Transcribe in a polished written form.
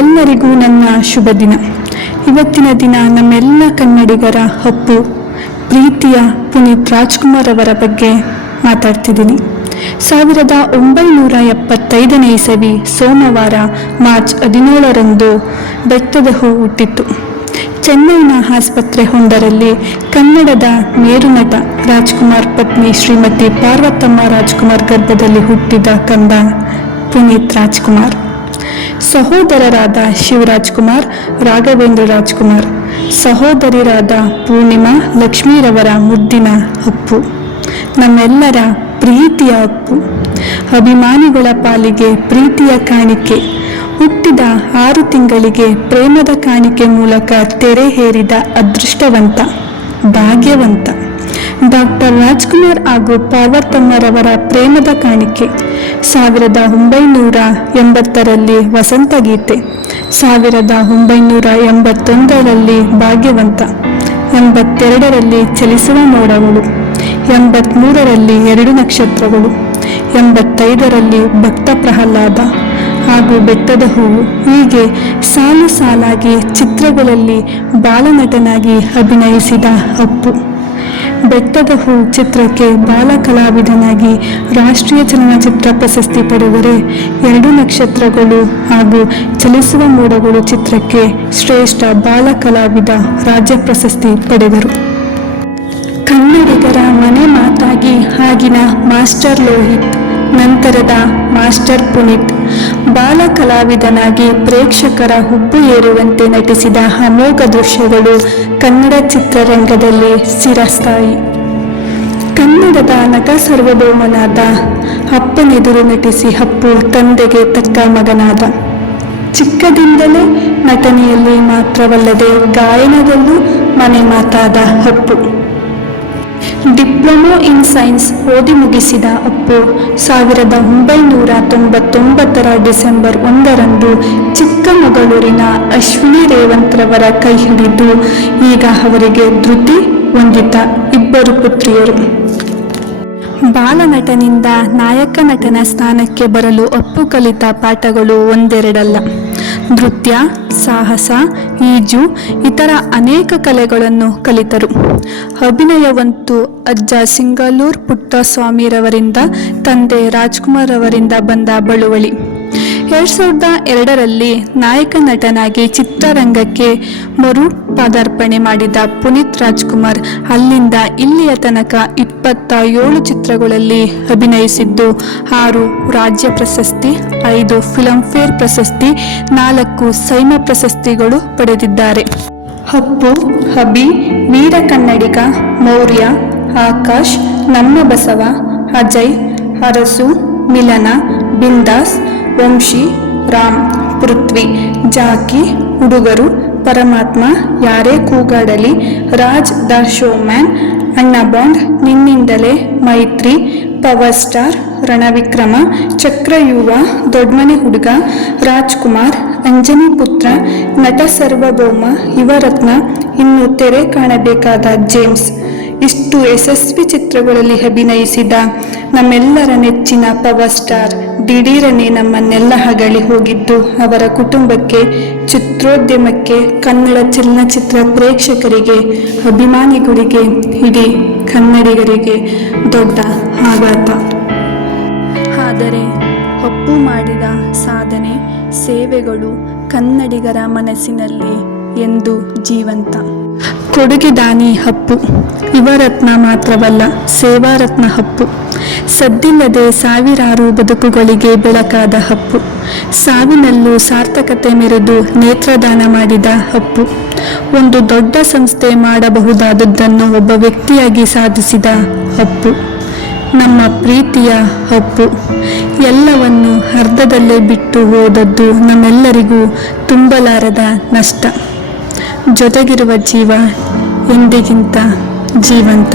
ಎಲ್ಲರಿಗೂ ನನ್ನ ಶುಭ ದಿನ. ಇವತ್ತಿನ ದಿನ ನಮ್ಮೆಲ್ಲ ಕನ್ನಡಿಗರ ಅಪ್ಪು ಪ್ರೀತಿಯ ಪುನೀತ್ ರಾಜ್ಕುಮಾರ್ ಅವರ ಬಗ್ಗೆ ಮಾತಾಡ್ತಿದ್ದೀನಿ. 1975 ಇಸವಿ ಸೋಮವಾರ ಮಾರ್ಚ್ 17ರಂದು ಬೆಟ್ಟದ ಹೂ ಹುಟ್ಟಿತ್ತು. ಚೆನ್ನೈನ ಆಸ್ಪತ್ರೆ ಒಂದರಲ್ಲಿ ಕನ್ನಡದ ಮೇರುನಟ ರಾಜ್ಕುಮಾರ್ ಪತ್ನಿ ಶ್ರೀಮತಿ ಪಾರ್ವತಮ್ಮ ರಾಜ್ಕುಮಾರ್ ಗರ್ಭದಲ್ಲಿ ಹುಟ್ಟಿದ ಕಂದ ಪುನೀತ್ ರಾಜ್ಕುಮಾರ್. ಸಹೋದರರಾದ ಶಿವರಾಜ್ಕುಮಾರ್, ರಾಘವೇಂದ್ರ ರಾಜ್ಕುಮಾರ್, ಸಹೋದರಿರಾದ ಪೂರ್ಣಿಮಾ, ಲಕ್ಷ್ಮೀರವರ ಮುದ್ದಿನ ಅಪ್ಪು, ನಮ್ಮೆಲ್ಲರ ಪ್ರೀತಿಯ ಅಪ್ಪು. ಅಭಿಮಾನಿಗಳ ಪಾಲಿಗೆ ಪ್ರೀತಿಯ ಕಾಣಿಕೆ. ಹುಟ್ಟಿದ 6 ತಿಂಗಳಿಗೆ ಪ್ರೇಮದ ಕಾಣಿಕೆ ಮೂಲಕ ತೆರೆ ಏರಿದ ಅದೃಷ್ಟವಂತ, ಭಾಗ್ಯವಂತ. ಡಾಕ್ಟರ್ ರಾಜ್ಕುಮಾರ್ ಹಾಗೂ ಪಾರ್ವತಮ್ಮರವರ ಪ್ರೇಮದ ಕಾಣಿಕೆ. 1980ರಲ್ಲಿ ವಸಂತ ಗೀತೆ, 1981ರಲ್ಲಿ ಭಾಗ್ಯವಂತ, 82ರಲ್ಲಿ ಚಲಿಸುವ ಮೋಡಗಳು, 83ರಲ್ಲಿ 2 ನಕ್ಷತ್ರಗಳು, 85ರಲ್ಲಿ ಭಕ್ತ ಪ್ರಹ್ಲಾದ ಹಾಗೂ ಬೆಟ್ಟದ ಹೂವು. ಹೀಗೆ ಸಾಲು ಸಾಲಾಗಿ ಚಿತ್ರಗಳಲ್ಲಿ ಬಾಲನಟನಾಗಿ ಅಭಿನಯಿಸಿದ ಅಪ್ಪು. ಬೆಟ್ಟದ ಹೂ ಚಿತ್ರಕ್ಕೆ ಬಾಲ ಕಲಾವಿದನಾಗಿ ರಾಷ್ಟ್ರೀಯ ಚಲನಚಿತ್ರ ಪ್ರಶಸ್ತಿ ಪಡೆದರೆ, 2 ನಕ್ಷತ್ರಗಳು ಹಾಗೂ ಚಲಿಸುವ ಮೋಡಗಳು ಚಿತ್ರಕ್ಕೆ ಶ್ರೇಷ್ಠ ಬಾಲ ಕಲಾವಿದ ರಾಜ್ಯ ಪ್ರಶಸ್ತಿ ಪಡೆದರು. ಕನ್ನಡಿಗರ ಮನೆ ಮಾತಾಗಿ ಆಗಿನ ಮಾಸ್ಟರ್ ಲೋಹಿತ್, ನಂತರದ ಮಾಸ್ಟರ್ ಪುನೀತ್, ಬಾಲ ಕಲಾವಿದನಾಗಿ ಪ್ರೇಕ್ಷಕರ ಹುಬ್ಬು ಏರುವಂತೆ ನಟಿಸಿದ ಅಮೋಘ ದೃಶ್ಯಗಳು ಕನ್ನಡ ಚಿತ್ರರಂಗದಲ್ಲಿ ಚಿರಸ್ಥಾಯಿ. ಕನ್ನಡದ ನಟ ಸಾರ್ವಭೌಮನಾದ ಅಪ್ಪನೆದುರು ನಟಿಸಿ ಅಪ್ಪು ತಂದೆಗೆ ತಕ್ಕ ಮಗನಾದ. ಚಿಕ್ಕದಿಂದಲೇ ನಟನೆಯಲ್ಲಿ ಮಾತ್ರವಲ್ಲದೆ ಗಾಯನದಲ್ಲೂ ಮನೆ ಮಾತಾದ ಅಪ್ಪು. ಡಿಪ್ಲೊಮಾ ಇನ್ ಸೈನ್ಸ್ ಓದಿ ಮುಗಿಸಿದ ಅಪ್ಪು 1999ರ ಡಿಸೆಂಬರ್ 1ರಂದು ಚಿಕ್ಕಮಗಳೂರಿನ ಅಶ್ವಿನಿ ರೇವಂತ್ರವರ ಕೈ ಹಿಡಿದು ಈಗ ಅವರಿಗೆ ಧೃತಿ ಹೊಂದಿದ 2 ಪುತ್ರಿಯರು. ಬಾಲನಟನಿಂದ ನಾಯಕ ನಟನ ಸ್ಥಾನಕ್ಕೆ ಬರಲು ಅಪ್ಪು ಕಲಿತ ಪಾಠಗಳು ಒಂದೆರಡಲ್ಲ. ನೃತ್ಯ, ಸಾಹಸ, ಈಜು, ಇತರ ಅನೇಕ ಕಲೆಗಳನ್ನು ಕಲಿತರು. ಅಭಿನಯವಂತೂ ಅಜ್ಜ ಸಿಂಗಲ್ಲೂರ್ ಪುಟ್ಟಸ್ವಾಮಿರವರಿಂದ, ತಂದೆ ರಾಜ್ಕುಮಾರ್ ಅವರಿಂದ ಬಂದ ಬಳುವಳಿ. 2002ರಲ್ಲಿ ನಾಯಕ ನಟನಾಗಿ ಚಿತ್ರರಂಗಕ್ಕೆ ಮರು ಪಾದಾರ್ಪಣೆ ಮಾಡಿದ ಪುನೀತ್ ರಾಜ್ಕುಮಾರ್ ಅಲ್ಲಿಂದ ಇಲ್ಲಿಯ ತನಕ 27 ಚಿತ್ರಗಳಲ್ಲಿ ಅಭಿನಯಿಸಿದ್ದು 6 ರಾಜ್ಯ ಪ್ರಶಸ್ತಿ, 5 ಫಿಲ್ಮ್ಫೇರ್ ಪ್ರಶಸ್ತಿ, 4 ಸೈಮ ಪ್ರಶಸ್ತಿಗಳು ಪಡೆದಿದ್ದಾರೆ. ಅಪ್ಪು, ಅಭಿ, ವೀರ ಕನ್ನಡಿಗ, ಮೌರ್ಯ, ಆಕಾಶ್, ನಮ್ಮ ಬಸವ, ಅಜಯ್, ಅರಸು, ಮಿಲನ, ಬಿಂದಾಸ್, ವಂಶಿ, ರಾಮ್, ಪೃಥ್ವಿ, ಜಾಕಿ, ಹುಡುಗರು, ಪರಮಾತ್ಮ, ಯಾರೇ ಕೂಗಾಡಲಿ, ರಾಜ್ ದ ಶೋಮ್ಯಾನ್, ಅಣ್ಣ ಬಾಂಡ್, ನಿನ್ನಿಂದಲೇ, ಮೈತ್ರಿ, ಪವರ್ ಸ್ಟಾರ್, ರಣವಿಕ್ರಮ, ಚಕ್ರವ್ಯೂಹ, ದೊಡ್ಮನೆ ಹುಡುಗ, ರಾಜ್ಕುಮಾರ್, ಅಂಜನಿ ಪುತ್ರ, ನಟ ಸಾರ್ವಭೌಮ, ಯುವರತ್ನ, ಇನ್ನು ತೆರೆ ಕಾಣಬೇಕಾದ ಜೇಮ್ಸ್. ಇಷ್ಟು ಯಶಸ್ವಿ ಚಿತ್ರಗಳಲ್ಲಿ ಅಭಿನಯಿಸಿದ ನಮ್ಮೆಲ್ಲರ ನೆಚ್ಚಿನ ಪವರ್ ಸ್ಟಾರ್ ದಿಢೀರನೆ ನಮ್ಮನ್ನೆಲ್ಲ ಅಗಲಿ ಹೋಗಿದ್ದು ಅವರ ಕುಟುಂಬಕ್ಕೆ, ಚಿತ್ರೋದ್ಯಮಕ್ಕೆ, ಕನ್ನಡ ಚಲನಚಿತ್ರ ಪ್ರೇಕ್ಷಕರಿಗೆ, ಅಭಿಮಾನಿಗಳಿಗೆ, ಇಡೀ ಕನ್ನಡಿಗರಿಗೆ ದೊಡ್ಡ ಆಘಾತ. ಆದರೆ ಅಪ್ಪು ಮಾಡಿದ ಸಾಧನೆ, ಸೇವೆಗಳು ಕನ್ನಡಿಗರ ಮನಸ್ಸಿನಲ್ಲಿ ಎಂದು ಜೀವಂತ. ಕೊಡುಗೆ ದಾನಿ ಅಪ್ಪು, ಯುವರತ್ನ ಮಾತ್ರವಲ್ಲ, ಸೇವಾರತ್ನ ಅಪ್ಪು. ಸದ್ದಿಲ್ಲದೆ ಸಾವಿರಾರು ಬದುಕುಗಳಿಗೆ ಬೆಳಕಾದ ಅಪ್ಪು. ಸಾವಿನಲ್ಲೂ ಸಾರ್ಥಕತೆ ಮೆರೆದು ನೇತ್ರದಾನ ಮಾಡಿದ ಅಪ್ಪು. ಒಂದು ದೊಡ್ಡ ಸಂಸ್ಥೆ ಮಾಡಬಹುದಾದದ್ದನ್ನು ಒಬ್ಬ ವ್ಯಕ್ತಿಯಾಗಿ ಸಾಧಿಸಿದ ಅಪ್ಪು. ನಮ್ಮ ಪ್ರೀತಿಯ ಅಪ್ಪು. ಎಲ್ಲವನ್ನು ಅರ್ಧದಲ್ಲೇ ಬಿಟ್ಟು ಹೋದದ್ದು ನಮ್ಮೆಲ್ಲರಿಗೂ ತುಂಬಲಾರದ ನಷ್ಟ. ಜೊತೆಗಿರುವ ಜೀವ ಎಂದಿಗಿಂತ ಜೀವಂತ.